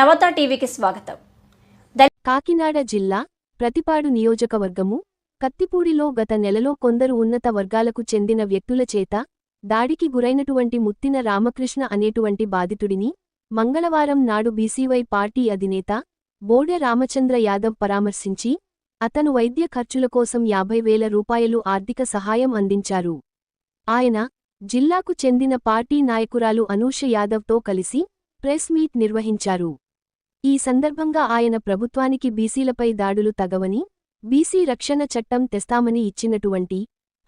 నవత టీవీకి స్వాగతం. కాకినాడ జిల్లా ప్రతిపాడు నియోజకవర్గము కత్తిపూడిలో గత నెలలో కొందరు ఉన్నత వర్గాలకు చెందిన వ్యక్తుల చేత దాడికి గురైనటువంటి ముత్తిన రామకృష్ణ అనేటువంటి బాధితుడిని మంగళవారం నాడు బీసీవై పార్టీ అధినేత బోడె రామచంద్ర యాదవ్ పరామర్శించి అతను వైద్య ఖర్చుల కోసం యాభై వేల రూపాయలు ఆర్థిక సహాయం అందించారు. ఆయన జిల్లాకు చెందిన పార్టీ నాయకురాలు అనూష యాదవ్తో కలిసి ప్రెస్ మీట్ నిర్వహించారు. ఈ సందర్భంగా ఆయన ప్రభుత్వానికి బీసీలపై దాడులు తగవని బీసీ రక్షణ చట్టం తెస్తామని ఇచ్చినటువంటి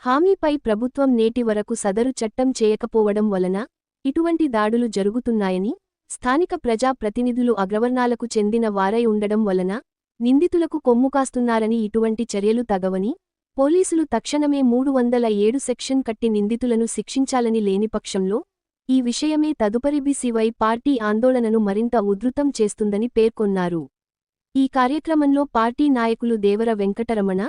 హామీపై ప్రభుత్వం నేటి వరకు సదరు చట్టం చేయకపోవడం వలన ఇటువంటి దాడులు జరుగుతున్నాయని స్థానిక ప్రజా ప్రతినిధులు అగ్రవర్ణాలకు చెందిన వారై ఉండడం వలన నిందితులకు కొమ్ము కాస్తున్నారని ఇటువంటి చర్యలు తగవని పోలీసులు తక్షణమే మూడు వందల ఏడు సెక్షన్ కట్టి నిందితులను శిక్షించాలని లేనిపక్షంలో ఈ విషయమే తదుపరి బీసీవై పార్టీ ఆందోళనను మరింత ఉధృతం చేస్తుందని పేర్కొన్నారు. ఈ కార్యక్రమంలో పార్టీ నాయకులు దేవర వెంకటరమణ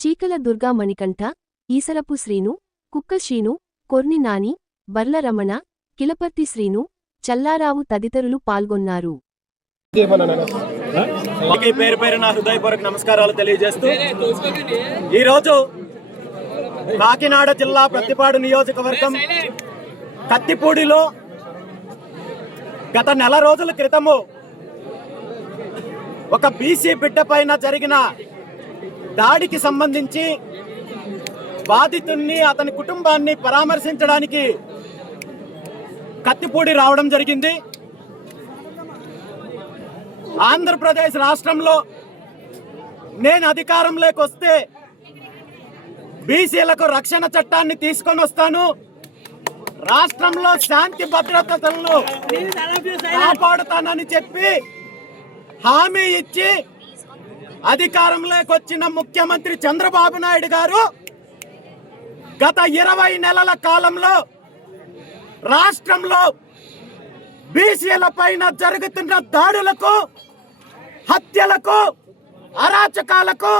చీకల దుర్గా మణికంఠ ఈసరపు శ్రీను కుక్క శ్రీను కొర్ని నాని బర్ల రమణ కిలపర్తి శ్రీను చల్లారావు తదితరులు పాల్గొన్నారు. పేరు పేరు నా హృదయపూర్వక నమస్కారాలు తెలియజేస్తూ ఈరోజు కాకినాడ జిల్లా ప్రతిపాడు నియోజకవర్గం కత్తిపూడిలో గత నెల రోజుల క్రితము ఒక బీసీ బిడ్డ పైన జరిగిన దాడికి సంబంధించి బాధితుణ్ణి అతని కుటుంబాన్ని పరామర్శించడానికి కత్తిపూడి రావడం జరిగింది. ఆంధ్రప్రదేశ్ రాష్ట్రంలో నేను అధికారంలోకి వస్తే బీసీలకు రక్షణ చట్టాన్ని తీసుకొని వస్తాను. రాష్ట్రంలో శాంతి భద్రతలను కాపాడుతానని చెప్పి హామీ ఇచ్చి అధికారంలోకి వచ్చిన ముఖ్యమంత్రి చంద్రబాబు నాయుడు గారు గత ఇరవై నెలల కాలంలో రాష్ట్రంలో బీసీల పైన జరుగుతున్న దాడులకు హత్యలకు అరాచకాలకు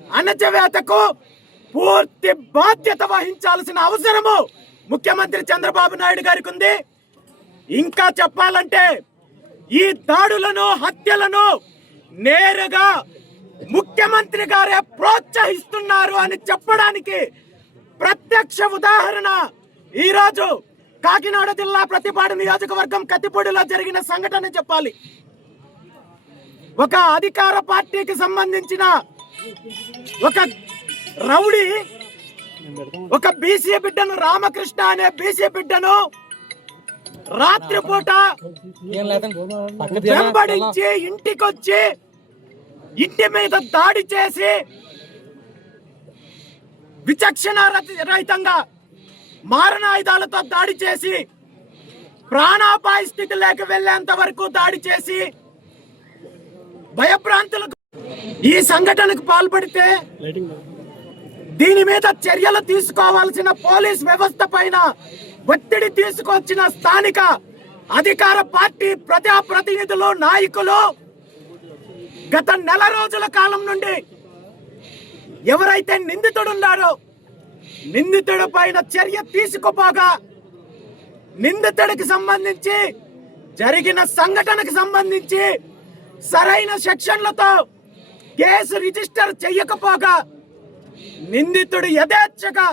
అణచవేతకు పూర్తి బాధ్యత వహించాల్సిన అవసరము. ముఖ్యమంత్రి చంద్రబాబు నాయుడు గారికి ఉంది. ఇంకా చెప్పాలంటే ఈ దాడులను హత్యలను నేరుగా ముఖ్యమంత్రి గారే ప్రోత్సహిస్తున్నారు అని చెప్పడానికి ప్రత్యక్ష ఉదాహరణ ఈరోజు కాకినాడ జిల్లా ప్రతిపాడు నియోజకవర్గం కత్తిపూడిలో జరిగిన సంఘటన చెప్పాలి. ఒక అధికార పార్టీకి సంబంధించిన ఒక రౌడీ ఒక బీసీ బిడ్డను రామకృష్ణ అనే బీసీ బిడ్డను రాత్రిపూట వెంబడించి ఇంటికొచ్చి ఇంటి మీద దాడి చేసి విచక్షణ రహితంగా మారణాయుధాలతో దాడి చేసి ప్రాణాపాయ స్థితిలోకి వెళ్ళేంత వరకు దాడి చేసి భయభ్రాంతులకు ఈ సంఘటనకు పాల్పడితే దీని మీద చర్యలు తీసుకోవాల్సిన పోలీస్ వ్యవస్థ పైన ఒత్తిడి తీసుకొచ్చిన స్థానిక అధికార పార్టీ ప్రజా ప్రతినిధులు నాయకులు గత నెల రోజుల కాలం నుండి ఎవరైతే నిందితుడున్నారో నిందితుడి పైన చర్య తీసుకుపోగా నిందితుడికి సంబంధించి జరిగిన సంఘటనకు సంబంధించి సరైన సెక్షన్లతో కేసు రిజిస్టర్ చెయ్యకపోగా నిందితుడు యథేచ్ఛగా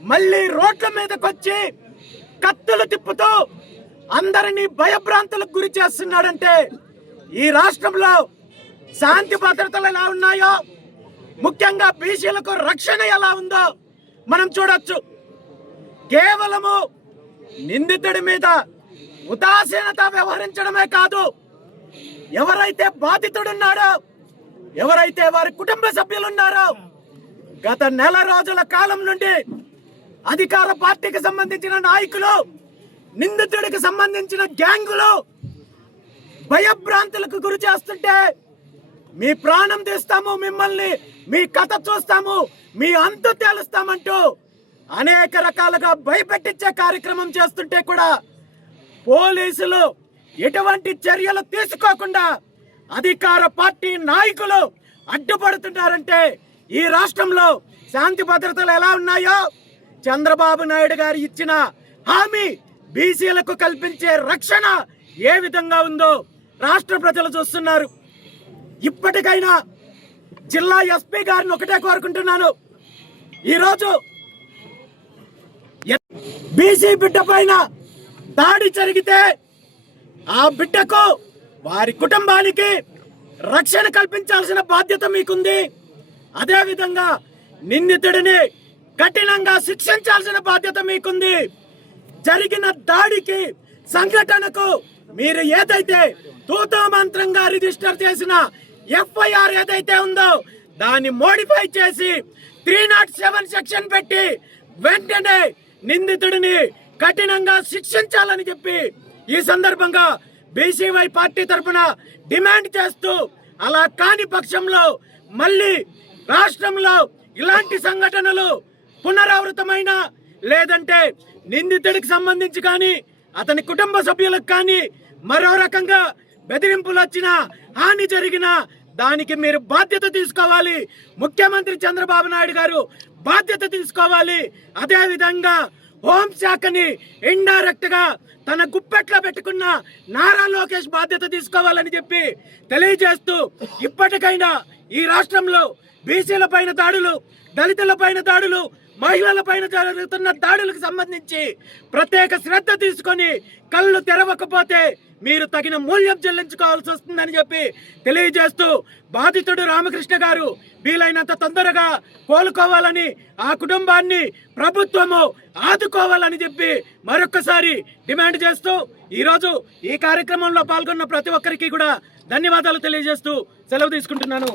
మళ్ళీ రోడ్ల మీదకొచ్చి కత్తులు తిప్పుతూ అందరినీ భయభ్రాంతులకు గురి చేస్తున్నాడంటే ఈ రాష్ట్రంలో శాంతి భద్రతలు ఎలా ఉన్నాయో ముఖ్యంగా బీసీలకు రక్షణ ఎలా ఉందో మనం చూడొచ్చు. కేవలము నిందితుడి మీద ఉదాసీనత వ్యవహరించడమే కాదు ఎవరైతే బాధితుడున్నాడో ఎవరైతే వారి కుటుంబ సభ్యులున్నారో గత నెల రోజుల కాలం నుండి అధికార పార్టీకి సంబంధించిన నాయకులు నిందితుడికి సంబంధించిన గ్యాంగులు భయభ్రాంతులకు గురి చేస్తుంటే మీ ప్రాణం తీస్తాము మిమ్మల్ని మీ కథ చూస్తాము మీ అంతు తేలుస్తామంటూ అనేక రకాలుగా భయపెట్టించే కార్యక్రమం చేస్తుంటే కూడా పోలీసులు ఎటువంటి చర్యలు తీసుకోకుండా అధికార పార్టీ నాయకులు అడ్డుపడుతున్నారంటే ఈ రాష్ట్రంలో శాంతి భద్రతలు ఎలా ఉన్నాయో చంద్రబాబు నాయుడు గారు ఇచ్చిన హామీ బీసీలకు కల్పించే రక్షణ ఏ విధంగా ఉందో రాష్ట్ర ప్రజలు చూస్తున్నారు. ఇప్పటికైనా జిల్లా ఎస్పీ గారిని ఒకటే కోరుకుంటున్నాను. ఈరోజు బీసీ బిడ్డ పైన దాడి జరిగితే ఆ బిడ్డకు వారి కుటుంబానికి రక్షణ కల్పించాల్సిన బాధ్యత మీకుంది. అదేవిధంగా నిందితుడిని కఠినంగా శిక్షించాల్సిన బాధ్యత మీకుంది. జరిగిన దాడికి సంఘటనకు మీరు ఏదైతే తూతో మంత్రంగా రిజిస్టర్ చేసిన ఎఫ్ఐఆర్ ఏదైతే ఉందో దాన్ని మోడిఫై చేసి త్రీ నాట్ సెవెన్ సెక్షన్ పెట్టి వెంటనే నిందితుడిని కఠినంగా శిక్షించాలని చెప్పి ఈ సందర్భంగా బీసీవై పార్టీ తరఫున డిమాండ్ చేస్తూ అలా కాని పక్షంలో మళ్ళీ రాష్ట్రంలో ఇలాంటి సంఘటనలు పునరావృతమైన లేదంటే నిందితుడికి సంబంధించి కానీ అతని కుటుంబ సభ్యులకు కానీ మరో రకంగా బెదిరింపులు వచ్చిన హాని జరిగిన దానికి మీరు బాధ్యత తీసుకోవాలి. ముఖ్యమంత్రి చంద్రబాబు నాయుడు గారు బాధ్యత తీసుకోవాలి. అదేవిధంగా హోంశాఖని ఇండైరెక్ట్గా తన గుప్పెట్లో పెట్టుకున్న నారా లోకేష్ బాధ్యత తీసుకోవాలని చెప్పి తెలియజేస్తూ ఇప్పటికైనా ఈ రాష్ట్రంలో బీసీల పైన దాడులు దళితుల పైన దాడులు మహిళల పైన జరుగుతున్న దాడులకు సంబంధించి ప్రత్యేక శ్రద్ధ తీసుకొని కళ్ళు తెరవకపోతే మీరు తగిన మూల్యం చెల్లించుకోవాల్సి వస్తుందని చెప్పి తెలియజేస్తూ బాధితుడు రామకృష్ణ గారు వీలైనంత తొందరగా కోలుకోవాలని ఆ కుటుంబాన్ని ప్రభుత్వము ఆదుకోవాలని చెప్పి మరొక్కసారి డిమాండ్ చేస్తూ ఈరోజు ఈ కార్యక్రమంలో పాల్గొన్న ప్రతి ఒక్కరికి కూడా ధన్యవాదాలు తెలియజేస్తూ సెలవు తీసుకుంటున్నాను.